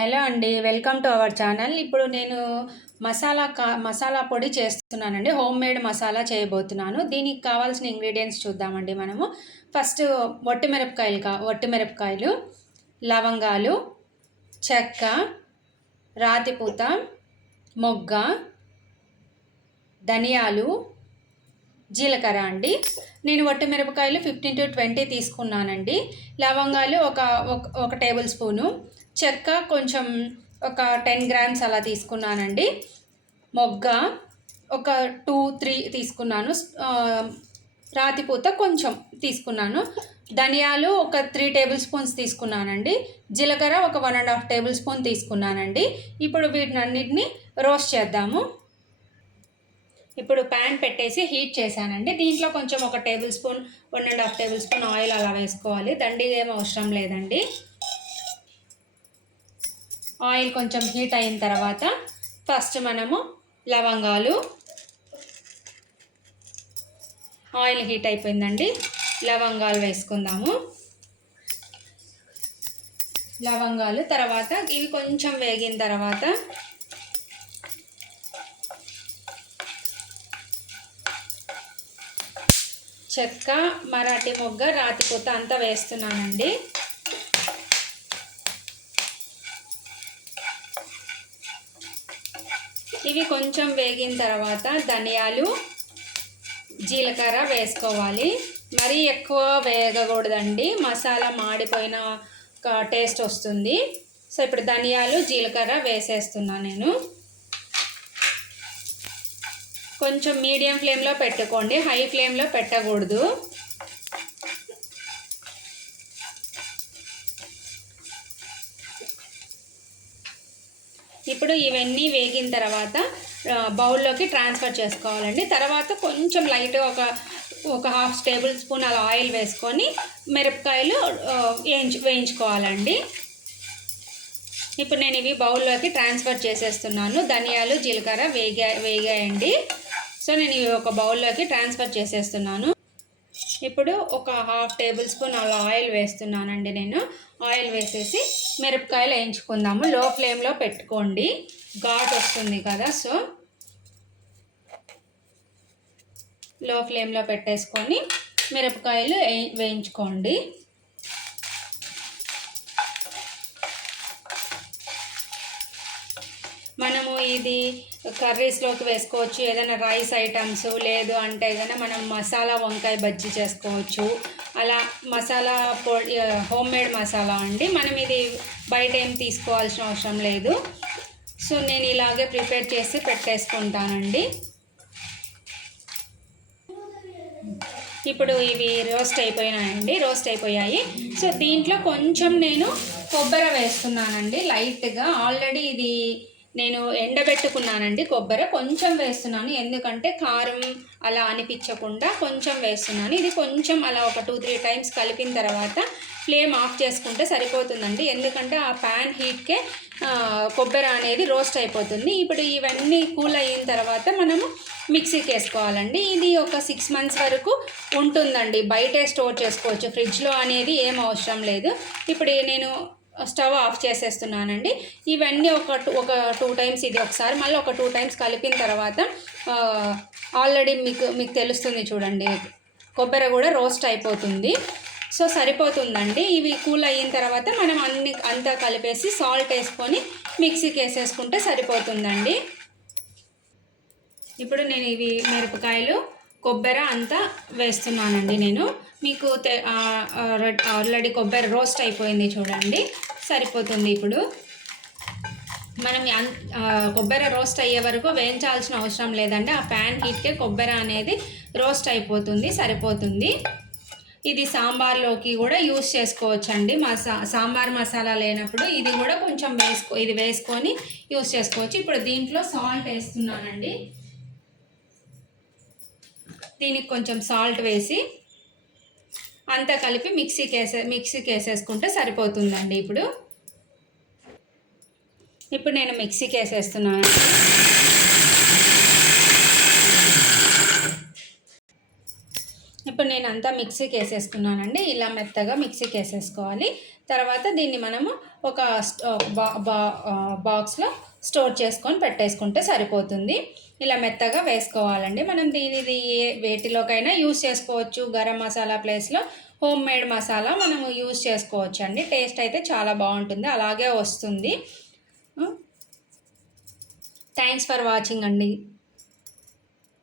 Hello అండి, welcome to our channel. ఇప్పుడు నేను మసాలా పొడి చేస్తున్నానండి. హోమ్ మేడ్ మసాలా చేయబోతున్నాను. దీనికి కావాల్సిన ఇంగ్రీడియంట్స్ చూద్దామండి మనము. ఫస్ట్ వట్టిమిరపకాయలు, లవంగాలు, చెక్క, రాతిపూత, మొగ్గ, ధనియాలు, జీలకర్ర అండి. నేను వట్టిమిరపకాయలు 15 to 20 తీసుకున్నానండి. లవంగాలు ఒక టేబుల్ స్పూను, చెక్క కొంచెం ఒక 10 grams అలా తీసుకున్నానండి. మొగ్గ ఒక 2-3 తీసుకున్నాను. రాతిపూత కొంచెం తీసుకున్నాను. ధనియాలు ఒక 3 టేబుల్ స్పూన్స్ తీసుకున్నానండి. జీలకర్ర ఒక 1.5 టేబుల్ స్పూన్ తీసుకున్నానండి. ఇప్పుడు వీటినన్నిటిని రోస్ట్ చేద్దాము. ఇప్పుడు ప్యాన్ పెట్టేసి హీట్ చేశానండి. దీంట్లో కొంచెం 1 table spoon 1.5 table spoon oil అలా వేసుకోవాలి. దండిగా ఏం అవసరం లేదండి. ఆయిల్ కొంచెం హీట్ అయిన తర్వాత ఫస్ట్ మనము లవంగాలు, ఆయిల్ హీట్ అయిపోయిందండి. లవంగాలు వేసుకుందాము. లవంగాలు తర్వాత ఇవి కొంచెం వేగిన తర్వాత చెక్క, మరాఠీ మొగ్గ, రాతిపూత అంతా వేస్తున్నానండి. ఇవి కొంచెం వేగిన తర్వాత ధనియాలు, జీలకర్ర వేసుకోవాలి. మరీ ఎక్కువ వేగకూడదండి, మసాలా మాడిపోయిన టేస్ట్ వస్తుంది. సో ఇప్పుడు ధనియాలు, జీలకర్ర వేసేస్తున్నాను నేను. కొంచెం మీడియం ఫ్లేమ్లో పెట్టుకోండి, హై ఫ్లేమ్లో పెట్టకూడదు. ఇప్పుడు ఇవన్నీ వేగిన తర్వాత బౌల్లోకి ట్రాన్స్ఫర్ చేసుకోవాలండి. తర్వాత కొంచెం లైట్గా ఒక 1/2 టేబుల్ స్పూన్ అలా ఆయిల్ వేసుకొని మిరపకాయలు వేయించుకోవాలండి. ఇప్పుడు నేను ఇవి బౌల్లోకి ట్రాన్స్ఫర్ చేసేస్తున్నాను. ధనియాలు, జీలకర్ర వేగాయండి. సో నేను ఇవి ఒక బౌల్లోకి ట్రాన్స్ఫర్ చేసేస్తున్నాను. ఇప్పుడు ఒక 1/2 టేబుల్ స్పూన్ అలా ఆయిల్ వేస్తున్నానండి. నేను ఆయిల్ వేసేసి మిరపకాయలు వేయించుకుందాము. లో ఫ్లేమ్లో పెట్టుకోండి, ఘాట్ వస్తుంది కదా. సో లో ఫ్లేమ్లో పెట్టేసుకొని మిరపకాయలు వేయించుకోండి. మనము ఇది కర్రీస్లోకి వేసుకోవచ్చు, ఏదైనా రైస్ ఐటమ్స్, లేదు అంటే కనుక మనం మసాలా వంకాయ బజ్జీ చేసుకోవచ్చు. అలా మసాలా పొడి హోమ్ మేడ్ మసాలా అండి. మనం ఇది బయట ఏం తీసుకోవాల్సిన అవసరం లేదు. సో నేను ఇలాగే ప్రిపేర్ చేసి పెట్టేసుకుంటానండి. ఇప్పుడు ఇవి రోస్ట్ అయిపోయాయి. సో దీంట్లో కొంచెం నేను కొబ్బరి వేస్తున్నానండి లైట్గా. ఆల్రెడీ ఇది నేను ఎండబెట్టుకున్నానండి. కొబ్బరి కొంచెం వేస్తున్నాను, ఎందుకంటే కారం అలా అనిపించకుండా కొంచెం వేస్తున్నాను. ఇది కొంచెం అలా ఒక 2-3 టైమ్స్ కలిపిన తర్వాత ఫ్లేమ్ ఆఫ్ చేసుకుంటే సరిపోతుందండి, ఎందుకంటే ఆ ప్యాన్ హీట్కే కొబ్బరి అనేది రోస్ట్ అయిపోతుంది. ఇప్పుడు ఇవన్నీ కూల్ అయిన తర్వాత మనము మిక్సీకి వేసుకోవాలండి. ఇది ఒక 6 months వరకు ఉంటుందండి, బయటే స్టోర్ చేసుకోవచ్చు, ఫ్రిడ్జ్లో అనేది ఏం అవసరం లేదు. ఇప్పుడు నేను స్టవ్ ఆఫ్ చేసేస్తున్నానండి. ఇవన్నీ ఒక 2 టైమ్స్, ఇది ఒకసారి మళ్ళీ ఒక 2 టైమ్స్ కలిపిన తర్వాత ఆల్రెడీ మీకు తెలుస్తుంది చూడండి, కొబ్బరి కూడా రోస్ట్ అయిపోతుంది. సో సరిపోతుందండి. ఇవి కూల్ అయిన తర్వాత మనం అంతా కలిపేసి సాల్ట్ వేసుకొని మిక్సీకి వేసేసుకుంటే సరిపోతుందండి. ఇప్పుడు నేను ఇవి మిరపకాయలు, కొబ్బరి అంతా వేస్తున్నానండి. నేను మీకు ఆల్రెడీ కొబ్బరి రోస్ట్ అయిపోయింది చూడండి, సరిపోతుంది. ఇప్పుడు మనం కొబ్బరి రోస్ట్ అయ్యే వరకు వేయించాల్సిన అవసరం లేదండి. ఆ ప్యాన్ హీట్కే కొబ్బరి అనేది రోస్ట్ అయిపోతుంది, సరిపోతుంది. ఇది సాంబార్లోకి కూడా యూస్ చేసుకోవచ్చండి. సాంబార్ మసాలా లేనప్పుడు ఇది కూడా కొంచెం ఇది వేసుకొని యూస్ చేసుకోవచ్చు. ఇప్పుడు దీంట్లో సాల్ట్ వేస్తున్నానండి. దీనికి కొంచెం సాల్ట్ వేసి అంతా కలిపి మిక్సీకి వేసేసుకుంటే సరిపోతుందండి. ఇప్పుడు నేను మిక్సీకి వేసేస్తున్నాను. ఇప్పుడు నేను అంతా మిక్సీకి వేసేసుకున్నానండి. ఇలా మెత్తగా మిక్సీకి వేసేసుకోవాలి. తర్వాత దీన్ని మనము ఒక బాక్స్లో స్టోర్ చేసుకొని పెట్టేసుకుంటే సరిపోతుంది. ఇలా మెత్తగా వేసుకోవాలండి. మనం దీనిది వేటిలోకైనా యూస్ చేసుకోవచ్చు. గరం మసాలా ప్లేస్లో హోమ్ మేడ్ మసాలా మనము యూస్ చేసుకోవచ్చు అండి. టేస్ట్ అయితే చాలా బాగుంటుంది, అలాగే వస్తుంది. థ్యాంక్స్ ఫర్ వాచింగ్ అండి.